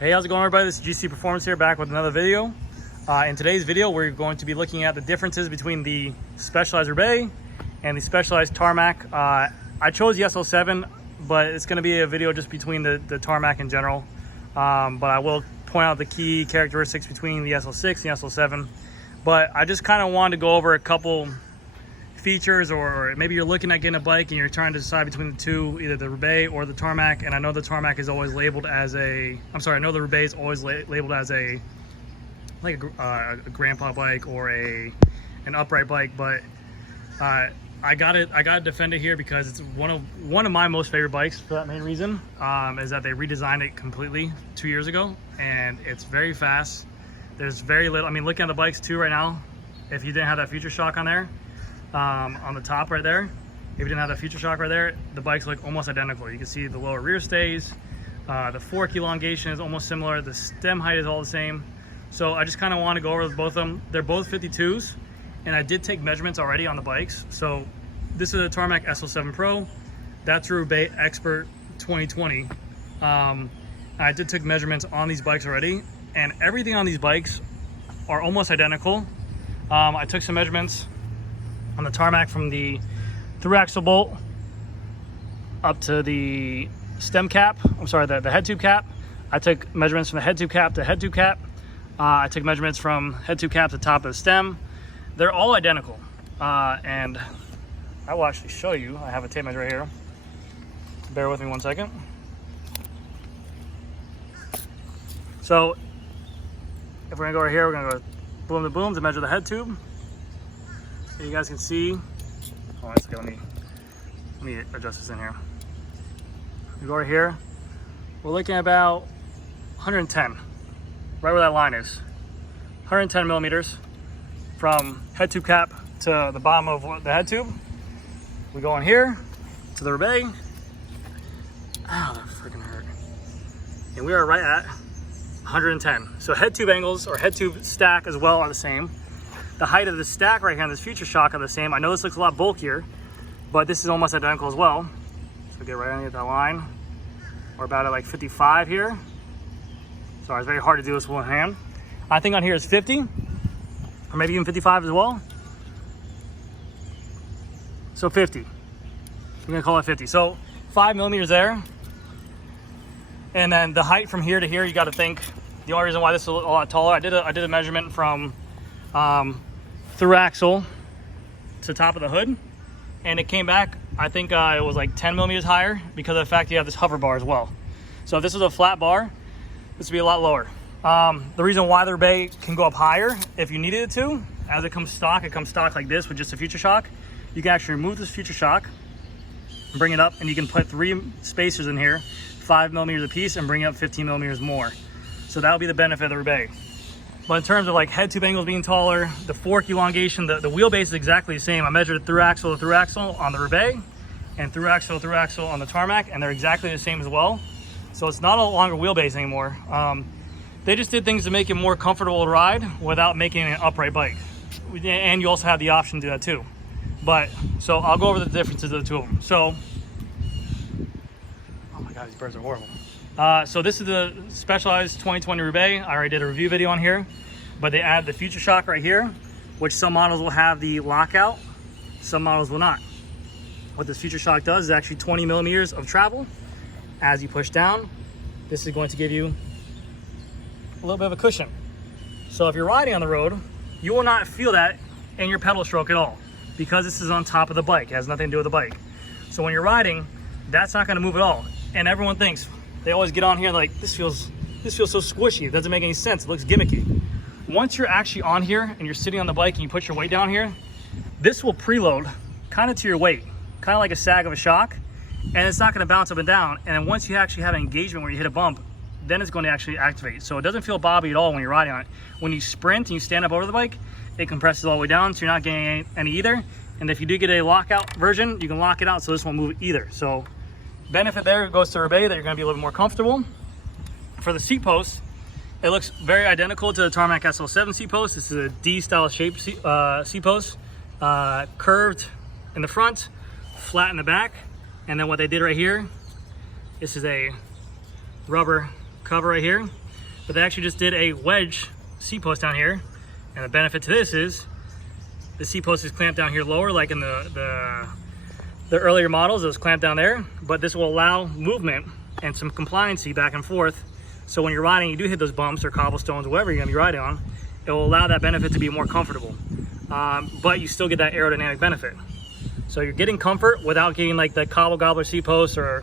Hey, how's it going, everybody? This is GC Performance here, back with another video. In today's video, we're going to be looking at the differences between the Specialized ROUBAIX and the Specialized TARMAC. I chose the SL7, but it's going to be a video just between the TARMAC in general. But I will point out the key characteristics between the SL6 and the SL7. But I just kind of wanted to go over a couple features, or maybe you're looking at getting a bike and you're trying to decide between the two, either the ROUBAIX or the TARMAC. And I know the TARMAC is always labeled as I know the ROUBAIX is always labeled as a grandpa bike or an upright bike, but I got to defend it here because it's one of my most favorite bikes. For that main reason is that they redesigned it completely 2 years ago, and it's very fast. There's very little, I mean, looking at the bikes too right now, if you didn't have that Future Shock on there, on the top right there, if you didn't have that Future Shock right there, the bikes look almost identical. You can see the lower rear stays, the fork elongation is almost similar, the stem height is all the same. So I just kind of want to go over both of them. They're both 52s, and I did take measurements already on the bikes. So this is a TARMAC SL7 Pro. That's ROUBAIX Expert 2020. I did take measurements on these bikes already, and everything on these bikes are almost identical. I took some measurements on the TARMAC from the through axle bolt up to the stem cap. The head tube cap. I took measurements from the head tube cap to head tube cap. I took measurements from head tube cap to top of the stem. They're all identical. And I will actually show you. I have a tape measure right here. Bear with me 1 second. So if we're gonna go right here, we're gonna go boom to boom to measure the head tube. And you guys can see, hold on a second, let me adjust this in here. We go right here, we're looking at about 110, right where that line is. 110 millimeters from head tube cap to the bottom of the head tube. We go in here to the ROUBAIX. Ow, that freaking hurt. And we are right at 110. So head tube angles or head tube stack as well are the same. The height of the stack right here on this Future Shock are the same. I know this looks a lot bulkier, but this is almost identical as well. So get right underneath that line. We're about at like 55 here. Sorry, it's very hard to do this with one hand. I think on here is 50, or maybe even 55 as well. So 50. We're gonna call it 50. So 5 millimeters there. And then the height from here to here, you got to think. The only reason why this is a lot taller, I did a measurement from through axle to top of the hood, and it came back, I think it was like 10 millimeters higher because of the fact you have this hover bar as well. So if this was a flat bar, this would be a lot lower. The reason why the ROUBAIX can go up higher if you needed it to, as it comes stock like this with just a Future Shock. You can actually remove this Future Shock, bring it up, and you can put 3 spacers in here, 5 millimeters a piece, and bring it up 15 millimeters more. So that'll be the benefit of the ROUBAIX. But in terms of like head tube angles being taller, the fork elongation, the wheelbase is exactly the same. I measured it through axle to through axle on the ROUBAIX and through axle to through axle on the TARMAC, and they're exactly the same as well. So it's not a longer wheelbase anymore. They just did things to make it more comfortable to ride without making it an upright bike. And you also have the option to do that too. But, so I'll go over the differences of the two of them. So, oh my God, these birds are horrible. So this is the Specialized 2020 ROUBAIX. I already did a review video on here, but they add the Future Shock right here, which some models will have the lockout, some models will not. What this Future Shock does is actually 20 millimeters of travel. As you push down, this is going to give you a little bit of a cushion. So if you're riding on the road, you will not feel that in your pedal stroke at all, because this is on top of the bike. It has nothing to do with the bike. So when you're riding, that's not gonna move at all. And everyone thinks, they always get on here like, this feels so squishy. It doesn't make any sense. It looks gimmicky. Once you're actually on here and you're sitting on the bike and you put your weight down here, this will preload kind of to your weight, kind of like a sag of a shock, and it's not going to bounce up and down. And then once you actually have an engagement where you hit a bump, then it's going to actually activate. So it doesn't feel bobby at all when you're riding on it. When you sprint and you stand up over the bike, it compresses all the way down, so you're not getting any either. And if you do get a lockout version, you can lock it out so this won't move either. So benefit there goes to ROUBAIX, that you're going to be a little bit more comfortable. For the seat post, it looks very identical to the TARMAC SL7 seat post. This is a D-style shape seat post, curved in the front, flat in the back. And then what they did right here, this is a rubber cover right here. but they actually just did a wedge seat post down here. And the benefit to this is the seat post is clamped down here lower, like in the earlier models, it was clamped down there, but this will allow movement and some compliancy back and forth. So when you're riding, you do hit those bumps or cobblestones, whatever you're gonna be riding on, it will allow that benefit to be more comfortable. But you still get that aerodynamic benefit. So you're getting comfort without getting like the cobble gobbler seat post or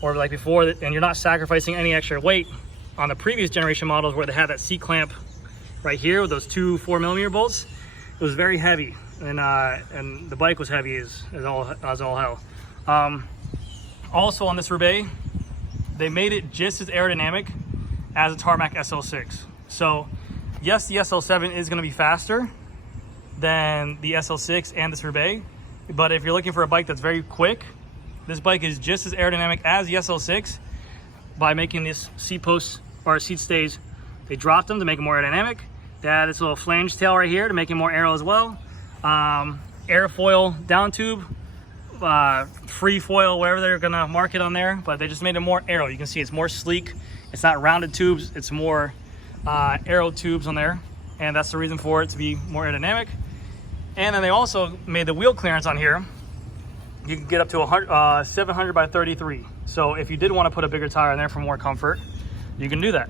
like before, and you're not sacrificing any extra weight on the previous generation models where they had that seat clamp right here with those two 4mm bolts. It was very heavy, and the bike was heavy as all hell. Also on this Roubaix, they made it just as aerodynamic as a Tarmac SL6. So yes, the SL7 is going to be faster than the SL6 and this Roubaix, but if you're looking for a bike that's very quick, this bike is just as aerodynamic as the SL6 by making this seat posts or seat stays. They dropped them to make it more aerodynamic. They added this little flange tail right here to make it more aero as well. Airfoil down tube, free foil, whatever they're gonna mark it on there, but they just made it more aero. You can see it's more sleek. It's not rounded tubes, it's more aero tubes on there, and that's the reason for it to be more aerodynamic. And then they also made the wheel clearance on here. You can get up to 700 by 33. So if you did want to put a bigger tire in there for more comfort, you can do that.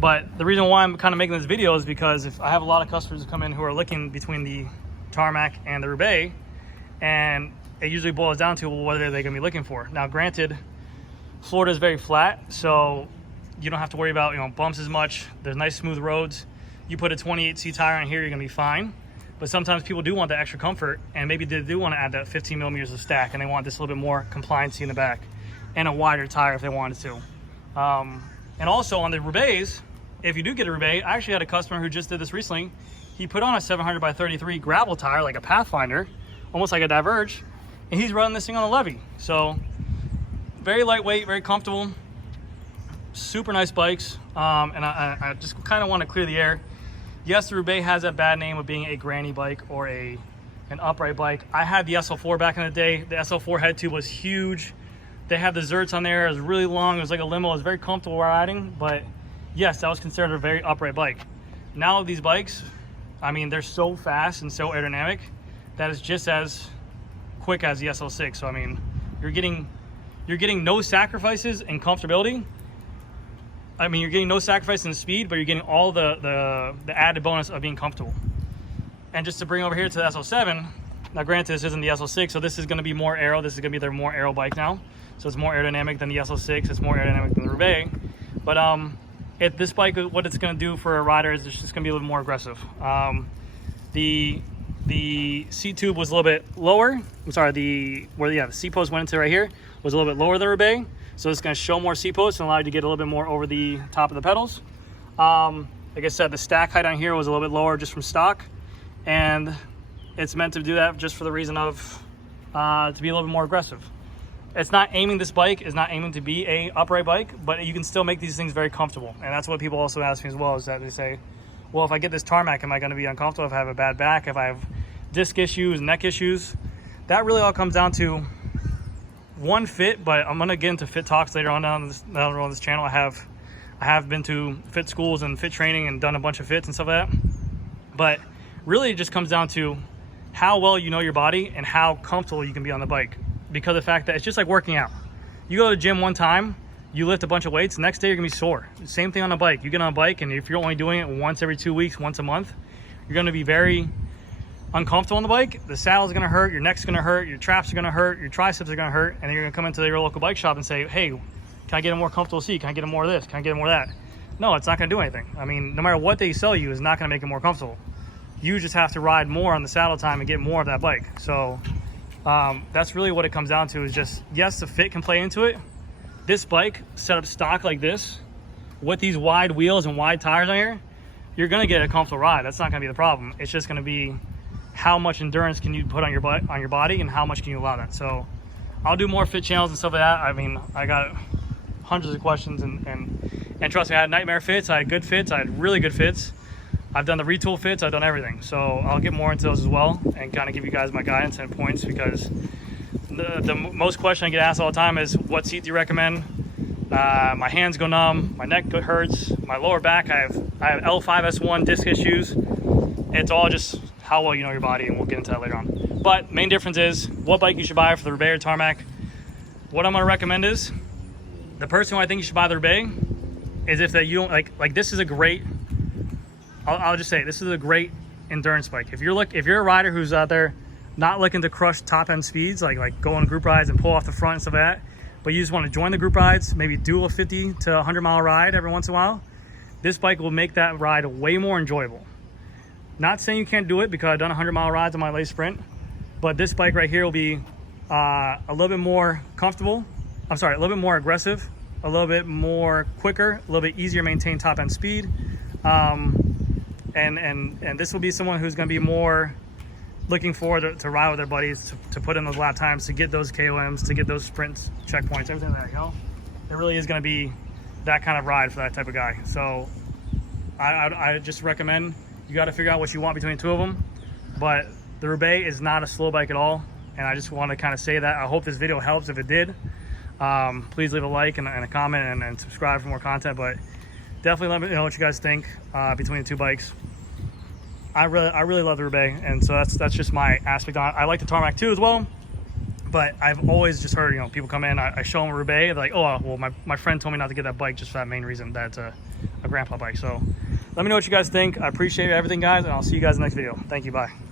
But the reason why I'm kind of making this video is because if I have a lot of customers who come in who are looking between the Tarmac and the Roubaix, and it usually boils down to, well, what are they going to be looking for? Now, granted, Florida is very flat, so you don't have to worry about, you know, bumps as much. There's nice smooth roads. You put a 28C tire on here, you're going to be fine. But sometimes people do want that extra comfort, and maybe they do want to add that 15mm of stack, and they want this a little bit more compliancy in the back and a wider tire if they wanted to. And also on the Roubaix, if you do get a Roubaix, I actually had a customer who just did this recently. He put on a 700 by 33 gravel tire, like a Pathfinder, almost like a Diverge, and he's running this thing on a levee. So very lightweight, very comfortable, super nice bikes. And I just kind of want to clear the air. Yes, the Roubaix has that bad name of being a granny bike or an upright bike. I had the SL4 back in the day. The SL4 head tube was huge. They had the zerts on there. It was really long. It was like a limo. It was very comfortable riding, but yes, that was considered a very upright bike. Now these bikes, I mean, they're so fast and so aerodynamic that it's just as quick as the SL6. So I mean, you're getting no sacrifices in comfortability. I mean, you're getting no sacrifice in speed, but you're getting all the added bonus of being comfortable. And just to bring over here to the SL7, now granted this isn't the SL6, so this is going to be more aero. This is going to be their more aero bike now. So it's more aerodynamic than the SL6. It's more aerodynamic than the Roubaix. But if this bike, what it's going to do for a rider is it's just going to be a little more aggressive. The seat tube was a little bit lower. I'm sorry, the seat post went into right here was a little bit lower than the Roubaix. So it's going to show more seat posts and allow you to get a little bit more over the top of the pedals. Like I said, the stack height on here was a little bit lower just from stock, and it's meant to do that just for the reason of to be a little bit more aggressive. It's not aiming, this bike is not aiming to be a upright bike, but you can still make these things very comfortable. And that's what people also ask me as well, is that they say, well, if I get this Tarmac, am I going to be uncomfortable if I have a bad back, if I have disc issues, neck issues? That really all comes down to one, fit, but I'm going to get into fit talks later on down this channel. I have been to fit schools and fit training and done a bunch of fits and stuff like that. But really it just comes down to how well you know your body and how comfortable you can be on the bike. Because of the fact that it's just like working out. You go to the gym one time, you lift a bunch of weights, the next day you're gonna be sore. Same thing on a bike. You get on a bike, and if you're only doing it once every 2 weeks, once a month, you're gonna be very uncomfortable on the bike. The saddle's gonna hurt, your neck's gonna hurt, your traps are gonna hurt, your triceps are gonna hurt, and then you're gonna come into your local bike shop and say, hey, can I get a more comfortable seat? Can I get a more of this? Can I get a more of that? No, it's not gonna do anything. I mean, no matter what they sell you, is not gonna make it more comfortable. You just have to ride more on the saddle time and get more of that bike. So that's really what it comes down to, is just, yes, the fit can play into it. This bike set up stock like this with these wide wheels and wide tires on here, you're gonna get a comfortable ride. That's not gonna be the problem. It's just gonna be how much endurance can you put on your body and how much can you allow that. So I'll do more fit channels and stuff like that. I mean, I got hundreds of questions, and trust me, I had nightmare fits, I had good fits, I had really good fits. I've done the retool fits, I've done everything. So I'll get more into those as well and kind of give you guys my guidance and points, because the most question I get asked all the time is, what seat do you recommend? My hands go numb, my neck hurts, my lower back, I have L5S1 disc issues. It's all just how well you know your body, and we'll get into that later on. But main difference is what bike you should buy for the ROUBAIX or TARMAC. What I'm gonna recommend is, the person who I think you should buy the ROUBAIX is if that you don't like this is a great, I'll just say this is a great endurance bike. If you're a rider who's out there not looking to crush top end speeds, like go on group rides and pull off the front and stuff like that, but you just want to join the group rides, maybe do a 50 to 100 mile ride every once in a while, this bike will make that ride way more enjoyable. Not saying you can't do it, because I've done 100 mile rides on my latest Sprint, but this bike right here will be a little bit more comfortable. I'm sorry, a little bit more aggressive, a little bit more quicker, a little bit easier to maintain top end speed. And this will be someone who's going to be more looking forward to ride with their buddies, to put in those lap times, to get those KOMs, to get those sprints, checkpoints, everything like that, you know? It really is going to be that kind of ride for that type of guy. So I just recommend, you got to figure out what you want between the two of them. But the ROUBAIX is not a slow bike at all, and I just want to kind of say that. I hope this video helps. If it did, please leave a like and a comment and subscribe for more content. But definitely let me know what you guys think between the two bikes. I really love the ROUBAIX, and so that's just my aspect on it. I like the TARMAC too as well, but I've always just heard, you know, people come in, I show them a ROUBAIX, they're like, oh well, my friend told me not to get that bike just for that main reason, that it's a grandpa bike. So let me know what you guys think. I appreciate everything, guys, and I'll see you guys in the next video. Thank you, bye.